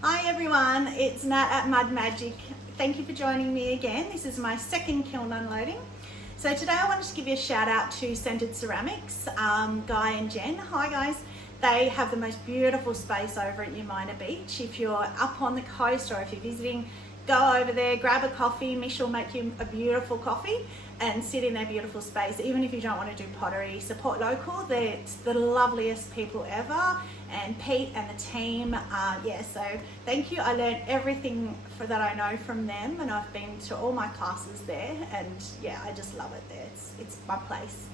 Hi everyone, it's Nat at Mud Magic. Thank you for joining me again. This is my second kiln unloading. So today I wanted to give you a shout out to Scented Ceramics, Guy and Jen. Hi guys. They have the most beautiful space over at Umina Beach. If you're up on the coast or if you're visiting, go over there, grab a coffee. Mish will make you a beautiful coffee and sit in their beautiful space. Even if you don't want to do pottery, support local. They're the loveliest people ever. And Pete and the team, so thank you. I learned everything that I know from them, and I've been to all my classes there, and yeah, I just love it there. It's my place.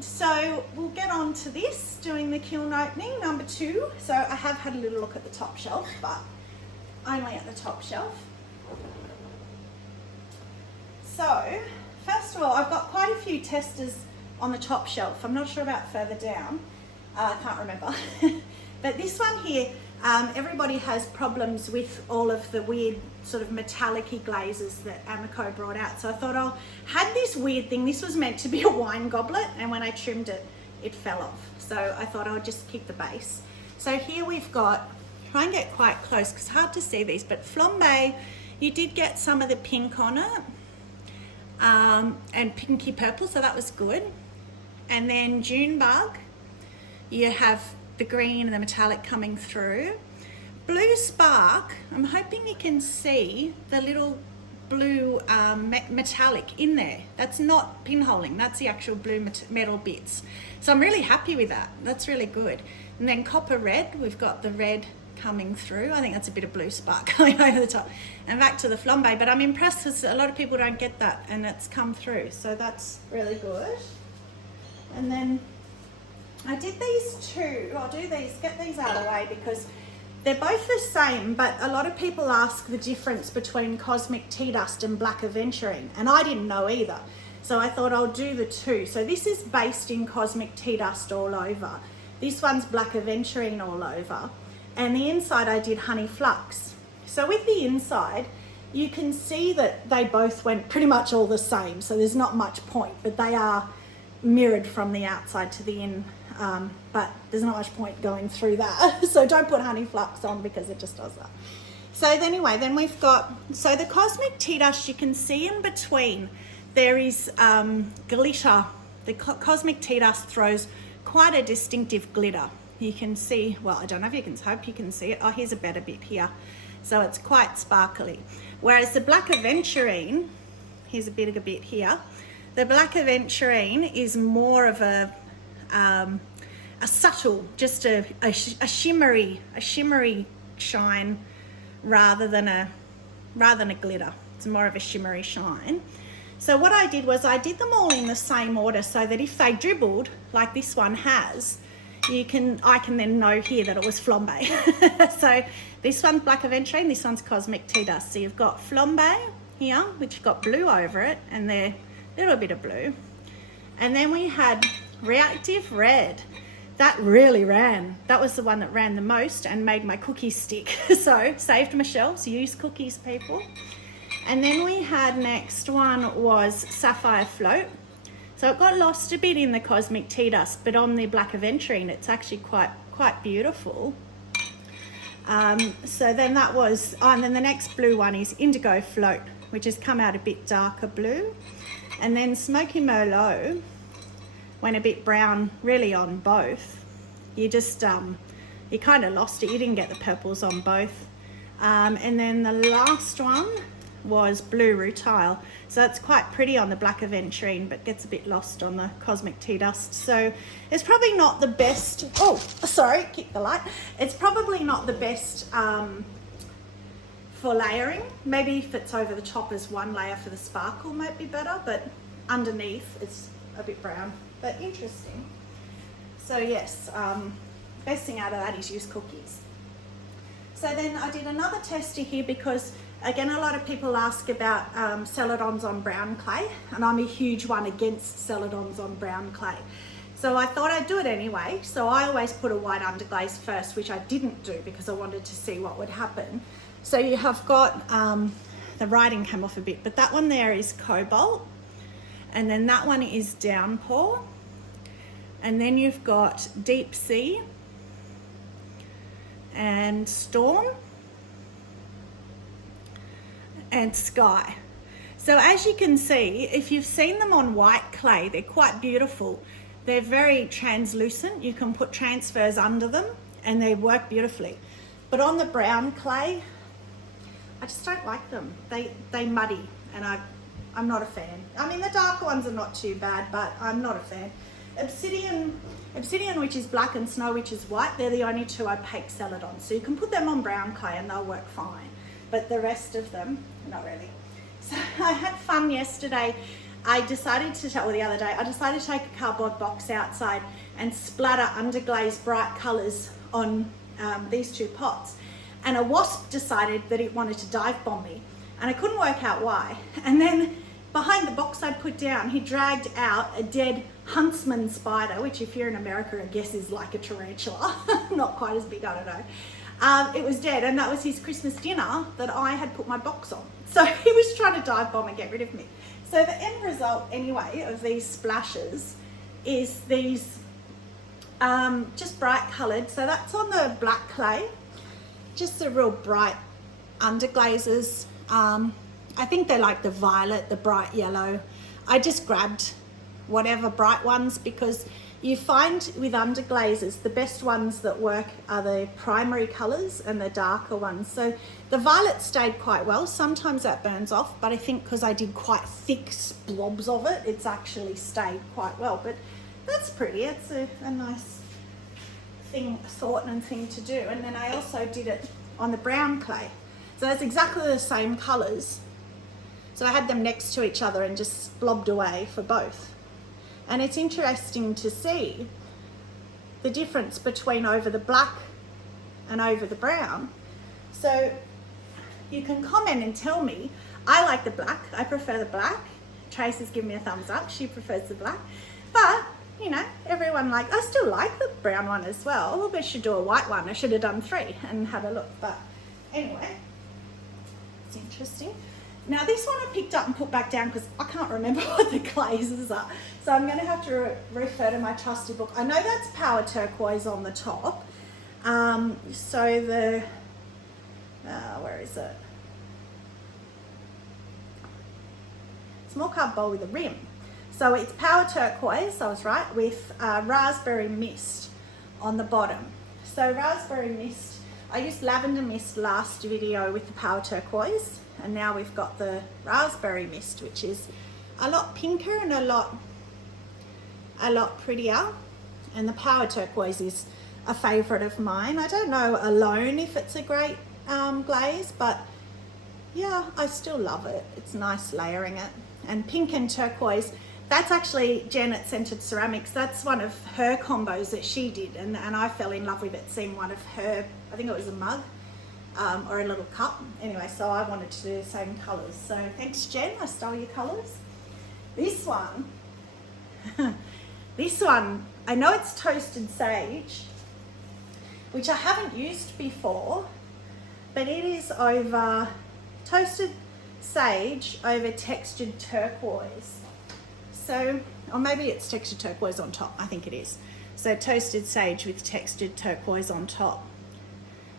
So we'll get on to this, doing the kiln opening, number 2. So I have had a little look at the top shelf, but only at the top shelf. So first of all, I've got quite a few testers on the top shelf. I'm not sure about further down. I can't remember. But this one here, everybody has problems with all of the weird sort of metallic-y glazes that Amaco brought out. So I thought I had this weird thing. This was meant to be a wine goblet, and when I trimmed it, it fell off. So I thought I'll just keep the base. So here we've got, try and get quite close because it's hard to see these, but flambe, you did get some of the pink on it, and pinky purple, so that was good. And then June bug, you have the green and the metallic coming through. Blue spark, I'm hoping you can see the little blue metallic in there. That's not pinholing, that's the actual blue metal bits. So I'm really happy with that. That's really good. And then copper red, we've got the red coming through. I think that's a bit of blue spark coming over the top. And back to the flambe, but I'm impressed because a lot of people don't get that, and it's come through. So that's really good. And then I did these two. I'll do these, get these out of the way because they're both the same, but a lot of people ask the difference between Cosmic Tea Dust and Black Aventurine, and I didn't know either. So I thought I'll do the two. So this is based in Cosmic Tea Dust all over. This one's Black Aventurine all over. And the inside I did Honey Flux. So with the inside, you can see that they both went pretty much all the same. So there's not much point, but they are mirrored from the outside to the in. But there's not much point going through that. So don't put Honey Flux on because it just does that. So anyway, then we've got, so the Cosmic Tea Dust, you can see in between, there is glitter. The Cosmic Tea Dust throws quite a distinctive glitter. You can see, well, I don't know if you can, hope you can see it. Oh, here's a better bit here. So it's quite sparkly. Whereas the Black Aventurine, here's a bit here. The Black Aventurine is more of a subtle, just a shimmery shine rather than a glitter. It's more of a shimmery shine. So what I did was I did them all in the same order so that if they dribbled like this one has, I can then know here that it was flambe. So this one's Black Aventurine, this one's Cosmic Tea Dust. So you've got flambe here, which got blue over it, and there a little bit of blue. And then we had Reactive Red. That really ran. That was the one that ran the most and made my cookies stick. So saved my shelves, use cookies, people. And then we had, next one was Sapphire Float. So it got lost a bit in the Cosmic Tea Dust, but on the Black Aventurine, it's actually quite beautiful. So then that was, and then the next blue one is Indigo Float, which has come out a bit darker blue. And then Smoky Merlot went a bit brown really on both. You just, you kind of lost it. You didn't get the purples on both. And then the last one was Blue Rutile. So it's quite pretty on the Black Aventurine, but gets a bit lost on the Cosmic Tea Dust. So it's probably not the best, oh, sorry, kick the light. It's probably not the best for layering. Maybe if it's over the top as one layer for the sparkle might be better, but underneath it's a bit brown. But interesting. So yes, best thing out of that is use cookies. So then I did another tester here because again, a lot of people ask about Celadons on brown clay, and I'm a huge one against Celadons on brown clay. So I thought I'd do it anyway. So I always put a white underglaze first, which I didn't do because I wanted to see what would happen. So you have got, the writing came off a bit, but that one there is Cobalt. And then that one is Downpour. And then you've got Deep Sea. and storm and sky. So as you can see, if you've seen them on white clay, they're quite beautiful. They're very translucent. You can put transfers under them and they work beautifully. But on the brown clay, I just don't like them. They muddy, and I'm not a fan. I mean, the darker ones are not too bad, but I'm not a fan. Obsidian, which is black, and snow, which is white, they're the only two opaque Celadons. So you can put them on brown clay and they'll work fine. But the rest of them, not really. So I had fun yesterday. I decided to take a cardboard box outside and splatter Underglaze bright colours on these two pots. And a wasp decided that it wanted to dive bomb me. And I couldn't work out why. And then behind the box I'd put down, he dragged out a dead huntsman spider, which if you're in America, I guess is like a tarantula. Not quite as big, I don't know. It was dead, and that was his Christmas dinner that I had put my box on. So he was trying to dive bomb and get rid of me. So the end result, anyway, of these splashes is these just bright coloured. So that's on the black clay, just the real bright underglazes. I think they like the violet, the bright yellow. I just grabbed whatever bright ones, because you find with underglazes, the best ones that work are the primary colours and the darker ones. So the violet stayed quite well. Sometimes that burns off, but I think because I did quite thick blobs of it, it's actually stayed quite well. But that's pretty. It's a nice thought and thing to do. And then I also did it on the brown clay. So that's exactly the same colours. So I had them next to each other and just blobbed away for both. And it's interesting to see the difference between over the black and over the brown. So you can comment and tell me. I like the black. I prefer the black. Trace has given me a thumbs up. She prefers the black. But, you know, everyone I still like the brown one as well. Well, we should do a white one. I should have done 3 and had a look. But anyway, it's interesting. Now this one I picked up and put back down because I can't remember what the glazes are. So I'm going to have to refer to my trusty book. I know that's Power Turquoise on the top. So the, where is it? Small card bowl with a rim. So it's Power Turquoise, I was right, with raspberry mist on the bottom. So raspberry mist, I used lavender mist last video with the Power Turquoise. And now we've got the raspberry mist, which is a lot pinker and a lot prettier. And the Power Turquoise is a favourite of mine. I don't know alone if it's a great glaze, but yeah, I still love it. It's nice layering it. And pink and turquoise, that's actually Janet Scented Ceramics. That's one of her combos that she did, and I fell in love with it, seeing one of her, I think it was a mug. Or a little cup. Anyway, so I wanted to do the same colours. So thanks, Jen, I stole your colours. This one, I know it's Toasted Sage, which I haven't used before, but it is over Toasted Sage over Textured Turquoise. So, or maybe it's Textured Turquoise on top, I think it is. So Toasted Sage with Textured Turquoise on top.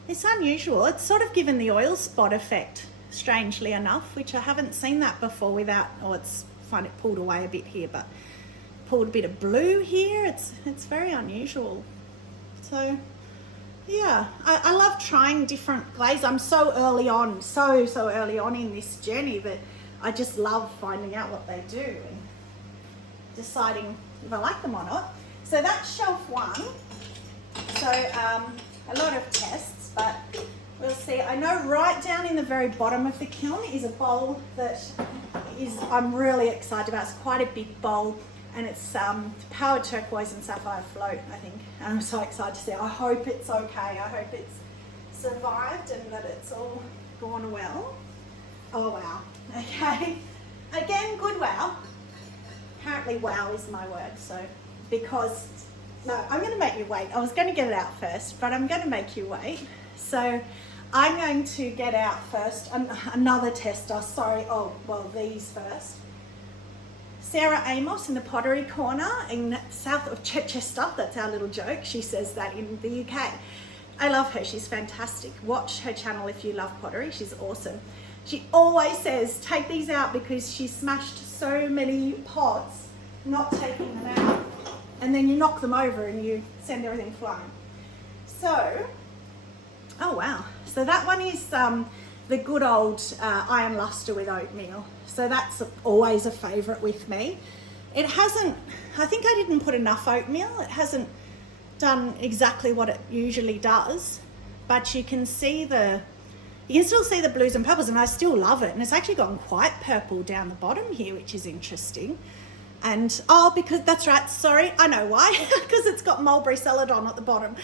It's unusual. It's sort of given the oil spot effect, strangely enough, which I haven't seen that before without, find it pulled away a bit here, but pulled a bit of blue here. It's very unusual. So yeah, I love trying different glaze. I'm so early on, so early on in this journey that I just love finding out what they do and deciding if I like them or not. So that's shelf 1. So a lot of tests. But we'll see. I know right down in the very bottom of the kiln is a bowl that I'm really excited about. It's quite a big bowl, and it's Power Turquoise and Sapphire Float, I think. And I'm so excited to see. I hope it's okay. I hope it's survived and that it's all gone well. Oh wow. Okay. Again, good wow. Apparently wow is my word. So because no, I'm going to make you wait. I was going to get it out first, but I'm going to make you wait. So I'm going to get out first another tester. Sorry. Oh, well, these first. Sarah Amos in the Pottery Corner in south of Chichester. That's our little joke. She says that in the UK. I love her. She's fantastic. Watch her channel if you love pottery. She's awesome. She always says, take these out, because she smashed so many pots, not taking them out. And then you knock them over and you send everything flying. So, oh wow. So that one is the good old iron luster with oatmeal. So that's always a favourite with me. It hasn't, I think I didn't put enough oatmeal. It hasn't done exactly what it usually does, but you can see you can still see the blues and purples, and I still love it. And it's actually gone quite purple down the bottom here, which is interesting. And oh, because that's right, sorry, I know why, because it's got mulberry celadon at the bottom.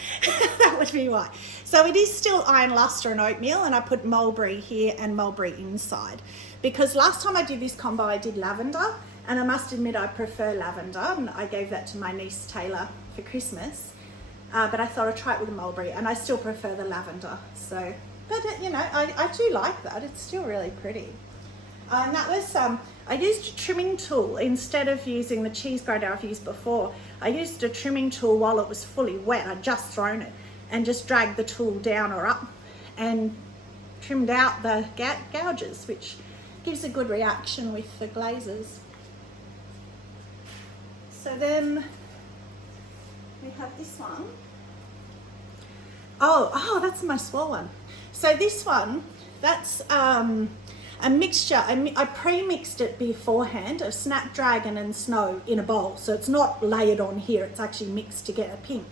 That would be why. So it is still iron luster and oatmeal, and I put mulberry here and mulberry inside, because last time I did this combo I did lavender, and I must admit I prefer lavender, and I gave that to my niece Taylor for Christmas, but I thought I'd try it with the mulberry, and I still prefer the lavender. So, but you know, I do like that. It's still really pretty. And that was, I used a trimming tool instead of using the cheese grater I've used before. I used a trimming tool while it was fully wet. I'd just thrown it and just dragged the tool down or up and trimmed out the gouges, which gives a good reaction with the glazes. So then we have this one. Oh, that's my swirl one. So this one, that's a mixture. I pre-mixed it beforehand of snapdragon and snow in a bowl. So it's not layered on here, it's actually mixed to get a pink.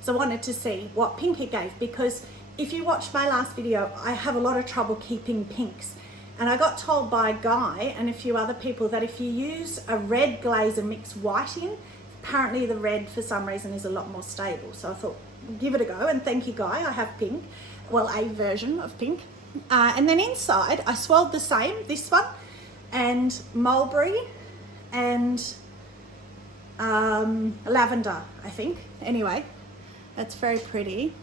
So I wanted to see what pink it gave, because if you watched my last video, I have a lot of trouble keeping pinks. And I got told by Guy and a few other people that if you use a red glaze and mix white in, apparently the red for some reason is a lot more stable. So I thought, give it a go, and thank you Guy, I have pink. Well, a version of pink. And then inside I swirled the same, this one, and mulberry and lavender, I think. Anyway, that's very pretty.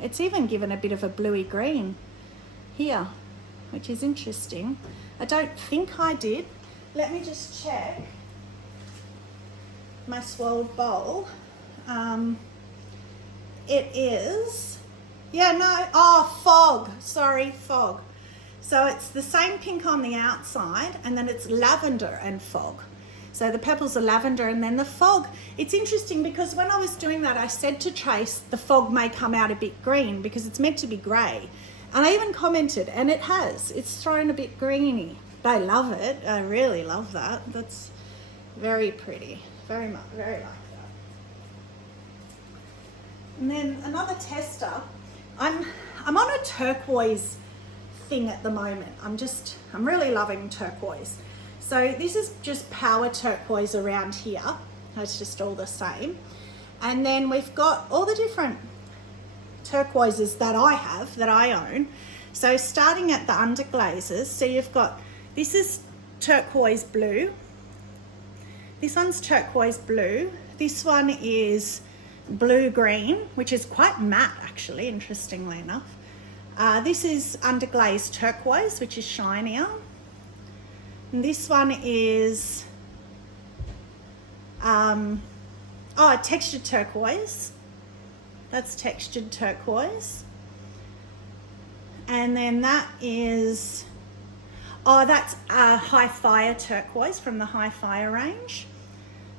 It's even given a bit of a bluey green here, which is interesting. I don't think I did. Let me just check my swirled bowl. It is, yeah, no, oh, fog, sorry, fog. So it's the same pink on the outside, and then it's lavender and fog. So the purples are lavender, and then the fog. It's interesting because when I was doing that, I said to Trace, the fog may come out a bit green because it's meant to be grey. And I even commented, and it has. It's thrown a bit greeny. I love it. I really love that. That's very pretty. Very much, very like that. And then another tester. I'm on a turquoise thing at the moment. I'm really loving turquoise. So this is just power turquoise around here. It's just all the same. And then we've got all the different turquoises that I have, that I own. So starting at the underglazes, so you've got, this is turquoise blue. This one's turquoise blue. This one is blue green, which is quite matte actually, interestingly enough. This is Underglaze turquoise, which is shinier. And this one is textured turquoise. That's textured turquoise. And then that is, that's High Fire turquoise from the High Fire range.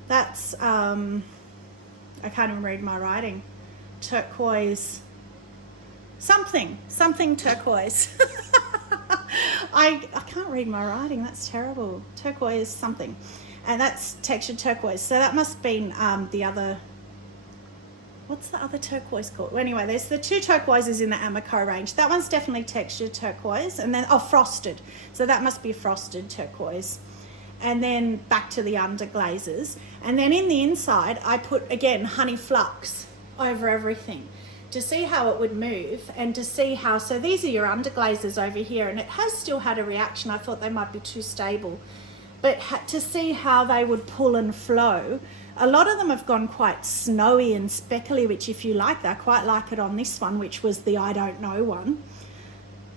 That's, I can't even read my writing. Turquoise, something turquoise. I can't read my writing, that's terrible. Turquoise something. And that's textured turquoise. So that must have been the other, what's the other turquoise called? Well, anyway, there's the two turquoises in the Amaco range. That one's definitely textured turquoise. And then, frosted. So that must be frosted turquoise. And then back to the underglazes. And then in the inside, I put, again, honey flux over everything to see how it would move and to see how, so these are your underglazes over here, and it has still had a reaction. I thought they might be too stable, but to see how they would pull and flow. A lot of them have gone quite snowy and speckly, which if you like that, I quite like it on this one, which was the I don't know one.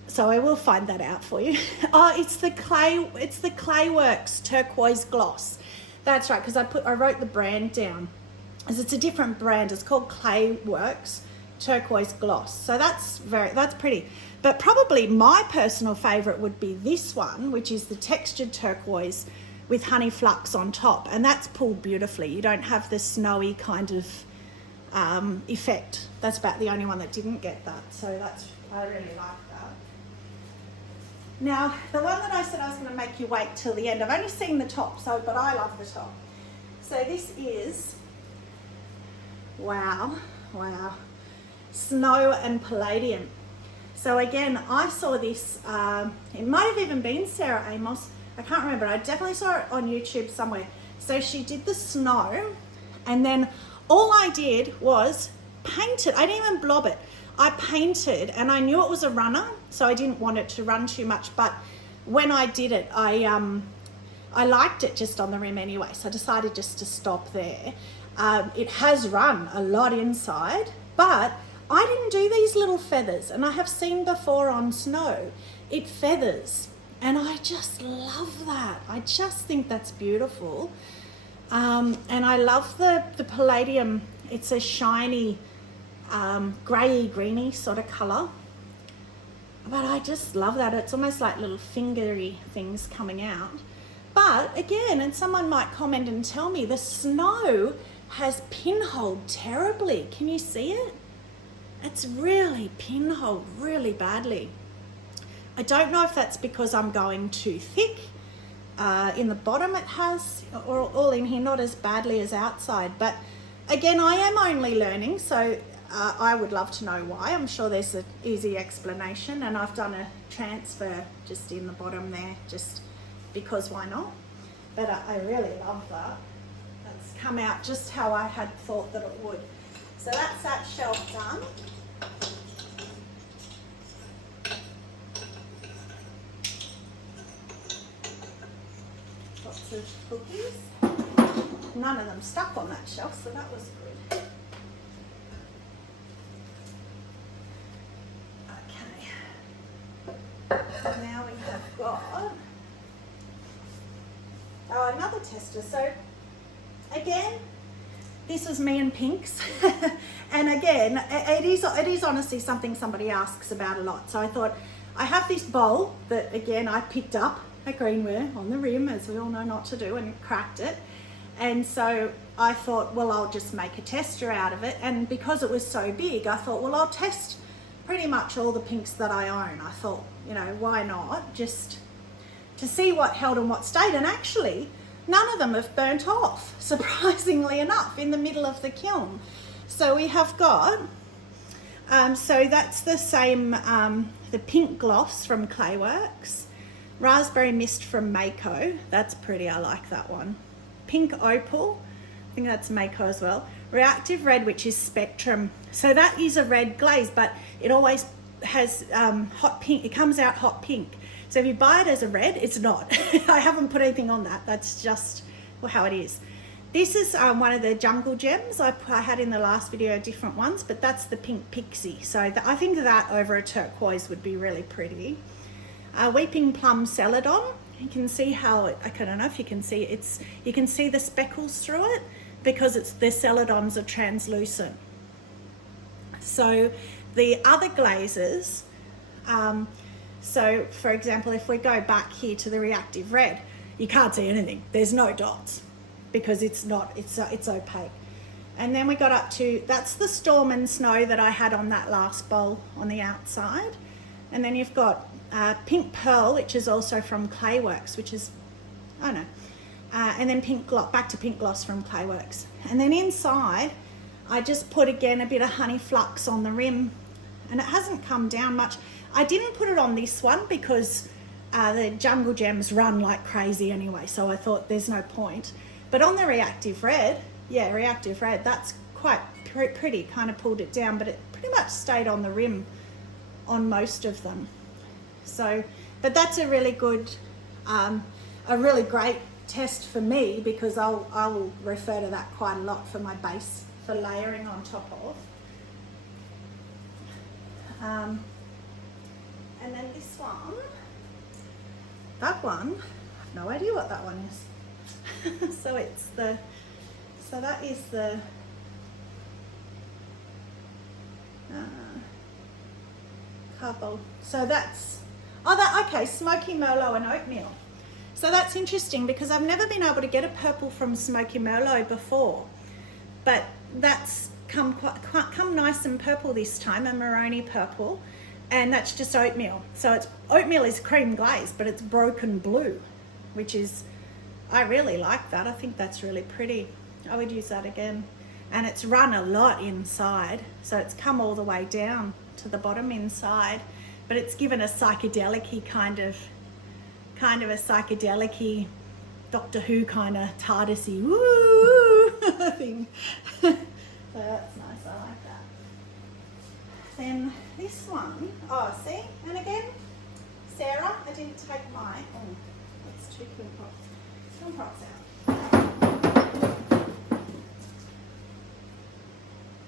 So I will find that out for you. It's the Clayworks turquoise gloss. That's right, because I wrote the brand down, because it's a different brand. It's called Clayworks turquoise gloss. So that's pretty. But probably my personal favorite would be this one, which is the textured turquoise with honey flux on top, and that's pulled beautifully. You don't have the snowy kind of effect. That's about the only one that didn't get that. So I really like that. Now, the one that I said I was going to make you wait till the end, I've only seen the top, but I love the top. So this is, wow, snow and palladium. So again, I saw this, it might have even been Sarah Amos, I can't remember, I definitely saw it on YouTube somewhere. So she did the snow, and then all I did was paint it. I didn't even blob it. I painted, and I knew it was a runner, so I didn't want it to run too much, but when I did it, I liked it just on the rim anyway, so I decided just to stop there. It has run a lot inside, but I didn't do these little feathers, and I have seen before on snow, it feathers, and I just love that. I just think that's beautiful. And I love the palladium. It's a shiny, grey greeny sort of colour, but I just love that. It's almost like little fingery things coming out. But again, and someone might comment and tell me, the snow has pinholed terribly. Can you see it? It's really pinholed really badly. I don't know if that's because I'm going too thick. In the bottom it has, or all in here, not as badly as outside. But again, I am only learning, so I would love to know why. I'm sure there's an easy explanation, and I've done a transfer just in the bottom there, just because why not? But I really love that. That's come out just how I had thought that it would. So that's that shelf done. Lots of cookies. None of them stuck on that shelf, so that was good. Okay. Now we have got another tester. So again, this was me and pinks. And again, it is honestly something somebody asks about a lot. So I thought, I have this bowl that again I picked up at Greenware on the rim, as we all know not to do, and cracked it. And so I thought, well, I'll just make a tester out of it. And because it was so big, I thought, well, I'll test pretty much all the pinks that I own. I thought, you know, why not? Just to see what held and what stayed. And actually, none of them have burnt off, surprisingly enough, in the middle of the kiln. So we have got, so that's the same, the pink gloss from Clayworks. Raspberry Mist from Mayco, that's pretty, I like that one. Pink Opal, I think that's Mayco as well. Reactive Red, which is Spectrum. So that is a red glaze, but it always has hot pink, it comes out hot pink. So if you buy it as a red, it's not. I haven't put anything on that, that's just how it is. This is one of the Jungle Gems. I had in the last video different ones, but that's the Pink Pixie. So I think that over a turquoise would be really pretty. Weeping Plum Celadon. You can see how I don't know if you can see you can see the speckles through it because the Celadons are translucent. So the other glazes, so for example, if we go back here to the Reactive Red, you can't see anything. There's no dots because it's opaque. And then we got up to, that's the Storm and Snow that I had on that last bowl on the outside. And then you've got Pink Pearl, which is also from Clayworks, which is, I don't know. And then back to Pink Gloss from Clayworks. And then inside, I just put again a bit of honey flux on the rim, and it hasn't come down much. I didn't put it on this one because the Jungle Gems run like crazy anyway, so I thought there's no point. But on the Reactive Red, yeah, Reactive Red, that's quite pretty, kind of pulled it down, but it pretty much stayed on the rim on most of them. So, but that's a really good, a really great test for me because I will refer to that quite a lot for my base for layering on top of. And then this one, that one, I have no idea what that one is. So that is the Carbol. So that's, oh, that, okay, Smoky Merlot and oatmeal. So that's interesting because I've never been able to get a purple from Smoky Merlot before, but that's come nice and purple this time, a Maroni purple, and that's just oatmeal. So it's, oatmeal is cream glaze, but it's broken blue, which is, I really like that. I think that's really pretty. I would use that again. And it's run a lot inside, so it's come all the way down to the bottom inside, but it's given a psychedelic-y kind of a psychedelic-y Doctor Who kind of TARDIS-y woo thing. So that's nice, I like that. Then this one, oh see, and again, Sarah, I didn't take my, oh, that's two kiln props out.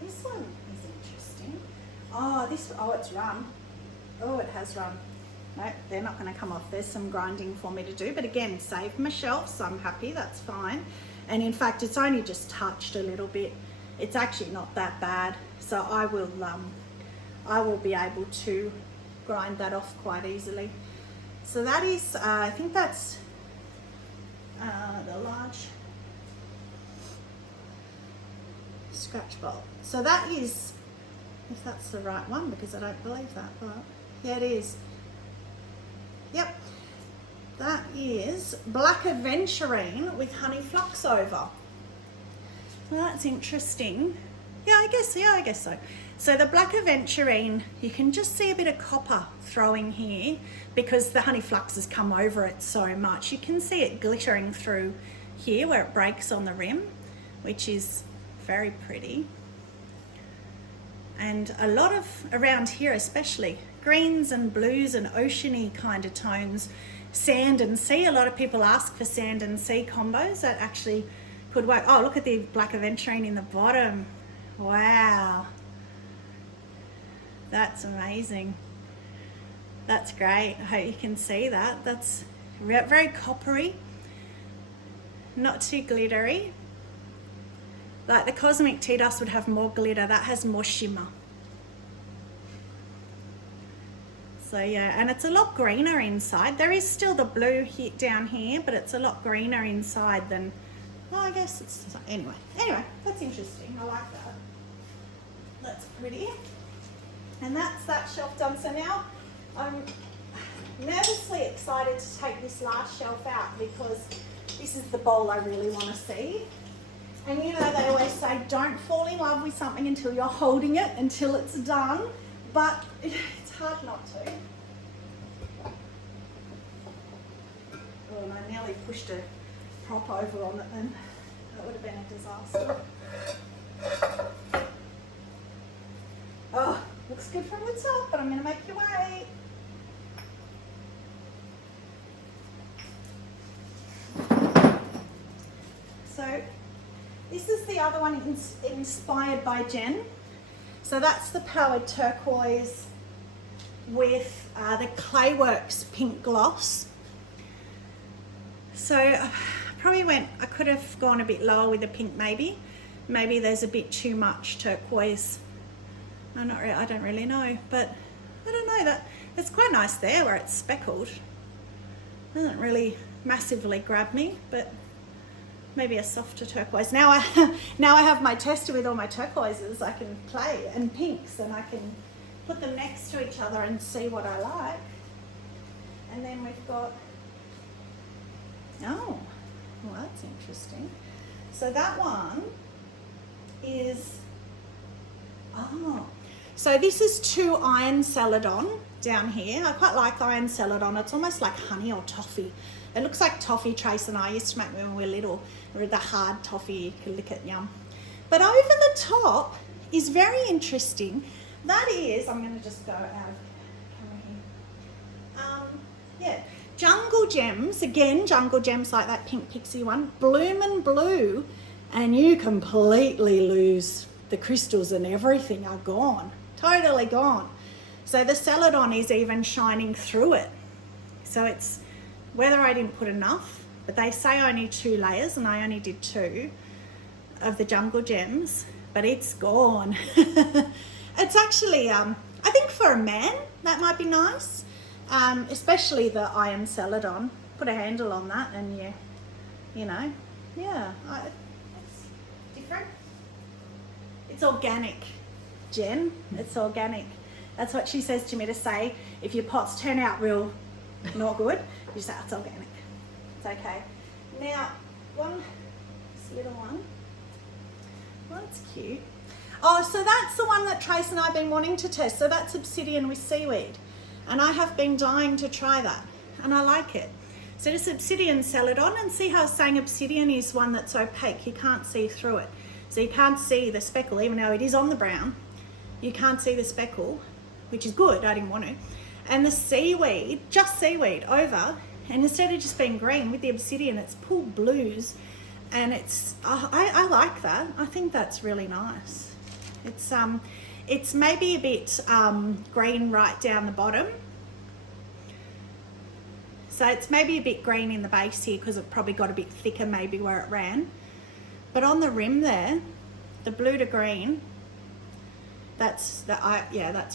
This one is interesting. Oh, this, oh, it's run. Oh, it has run. No, they're not going to come off. There's some grinding for me to do, but again, saved my shelf, so I'm happy, that's fine. And in fact, it's only just touched a little bit. It's actually not that bad, so I will be able to grind that off quite easily. So that is, I think that's the large scratch bowl. So that is, if that's the right one, because I don't believe that, but yeah, it is. Yep, that is Black Aventurine with honey flux over. So that's interesting. Yeah, I guess so. So the Black Aventurine, you can just see a bit of copper throwing here because the honey flux has come over it so much. You can see it glittering through here where it breaks on the rim, which is very pretty. And a lot of, around here especially, greens and blues and oceany kind of tones. Sand and sea, a lot of people ask for sand and sea combos that actually could work. Oh, look at the Black Aventurine in the bottom. Wow. That's amazing. That's great. I hope you can see that. That's very coppery, not too glittery. Like the Cosmic Tea Dust would have more glitter. That has more shimmer. So yeah, and it's a lot greener inside. There is still the blue here, down here, but it's a lot greener inside than, well, I guess it's, anyway, that's interesting. I like that. That's pretty. And that's that shelf done. So now I'm nervously excited to take this last shelf out because this is the bowl I really want to see. And you know, they always say don't fall in love with something until you're holding it, until it's done, but it's hard not to. Oh, and I nearly pushed a prop over on it then. That would have been a disaster. Oh, looks good from the top, but I'm going to make you wait. So this is the other one inspired by Jen. So that's the Powered Turquoise with the Clayworks pink gloss. So I probably I could have gone a bit lower with the pink maybe. Maybe there's a bit too much turquoise. I don't really know, but I don't know, that it's quite nice there where it's speckled. Doesn't really massively grab me, but maybe a softer turquoise. Now I have my tester with all my turquoises. I can play, and pinks, and I can put them next to each other and see what I like. And then we've got, oh, well, that's interesting. So that one is, oh, so this is 2 iron Celadon down here. I quite like iron Celadon. It's almost like honey or toffee. It looks like toffee. Trace and I used to make when we were little, or the hard toffee, you can lick it, yum. But over the top is very interesting. That is, I'm going to just go out of camera here. Yeah, Jungle Gems, again, Jungle Gems like that pink pixie one, Bloomin' Blue, and you completely lose the crystals and everything are gone, totally gone. So the Celadon is even shining through it. So it's, whether I didn't put enough, but they say only 2 layers and I only did 2 of the Jungle Gems, but it's gone. It's actually, I think for a man, that might be nice. Especially the iron Celadon. Put a handle on that and you know, yeah. It's different. It's organic, Jen. It's organic. That's what she says to me to say. If your pots turn out real not good, you say it's organic. It's okay. Now, this little one. Well, that's cute. Oh, so that's the one that Trace and I have been wanting to test. So that's obsidian with seaweed. And I have been dying to try that. And I like it. So this obsidian Celadon, and see how I was saying obsidian is one that's opaque. You can't see through it. So you can't see the speckle, even though it is on the brown. You can't see the speckle, which is good. I didn't want to. And the seaweed, just seaweed over. And instead of just being green with the obsidian, it's pulled blues. And it's, I like that. I think that's really nice. It's maybe a bit green right down the bottom. So it's maybe a bit green in the base here because it probably got a bit thicker maybe where it ran. But on the rim there, the blue to green, that's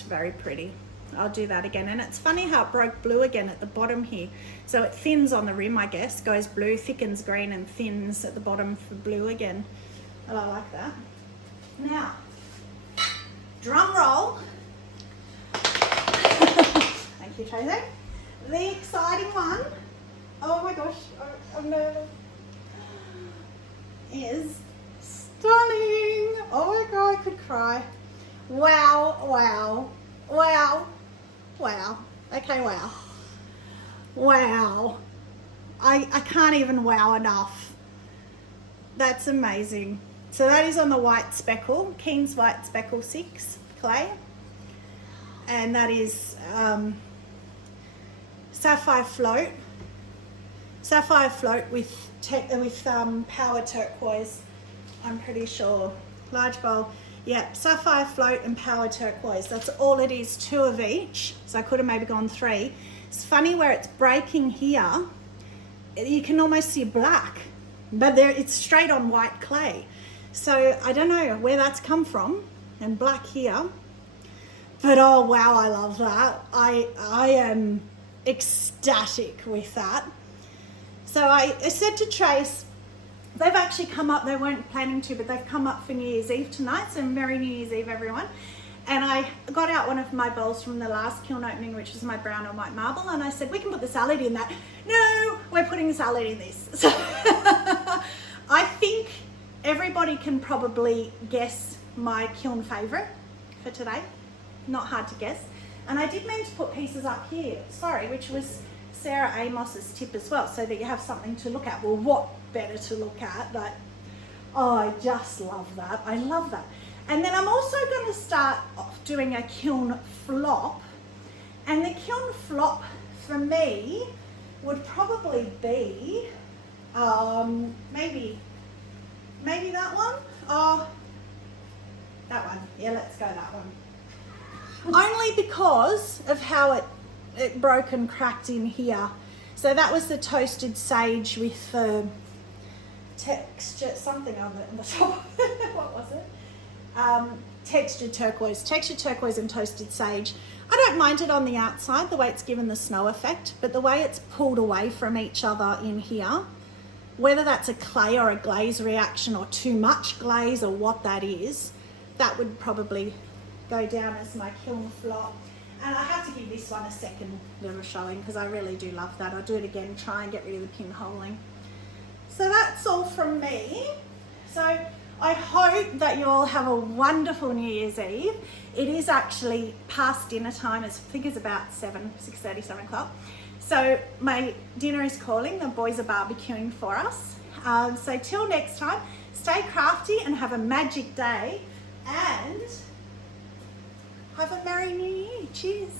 very pretty. I'll do that again. And it's funny how it broke blue again at the bottom here. So it thins on the rim, I guess, goes blue, thickens green and thins at the bottom for blue again. And I like that. Now, drum roll. Thank you, Tracy. The exciting one, oh my gosh, I'm nervous, is stunning. Oh my God, I could cry. Wow, wow, wow, wow. Okay, wow. Wow. I can't even wow enough. That's amazing. So that is on the white speckle, Keen's White Speckle 6 clay. And that is sapphire float with power turquoise, I'm pretty sure. Large bowl, yeah, sapphire float and power turquoise. That's all it is, 2 of each. So I could have maybe gone 3. It's funny where it's breaking here, you can almost see black, but there it's straight on white clay. So I don't know where that's come from, and black here. But oh wow, I love that. I am ecstatic with that. So I said to Trace, they've actually come up, they weren't planning to, but they've come up for New Year's Eve tonight, so Merry New Year's Eve everyone. And I got out one of my bowls from the last kiln opening, which was my brown and white marble, and I said, we can put the salad in that. No, we're putting the salad in this. So I think everybody can probably guess my kiln favourite for today. Not hard to guess. And I did mean to put pieces up here, sorry, which was Sarah Amos's tip as well, so that you have something to look at. Well, what better to look at? But oh, I just love that. I love that. And then I'm also going to start doing a kiln flop. And the kiln flop for me would probably be maybe that one. Oh, that one. Yeah, let's go that one. Only because of how it broke and cracked in here. So that was the toasted sage with the texture, something on it in the top. What was it? Textured turquoise and toasted sage. I don't mind it on the outside, the way it's given the snow effect, but the way it's pulled away from each other in here, whether that's a clay or a glaze reaction or too much glaze or what that is, that would probably go down as my kiln flop. And I have to give this one a second little showing because I really do love that. I'll do it again, try and get rid of the pinholing. So that's all from me. So I hope that you all have a wonderful New Year's Eve. It is actually past dinner time. I think it's about 6:30, 7 o'clock. So my dinner is calling. The boys are barbecuing for us. So till next time, stay crafty and have a magic day. And have a Merry New Year. Cheers.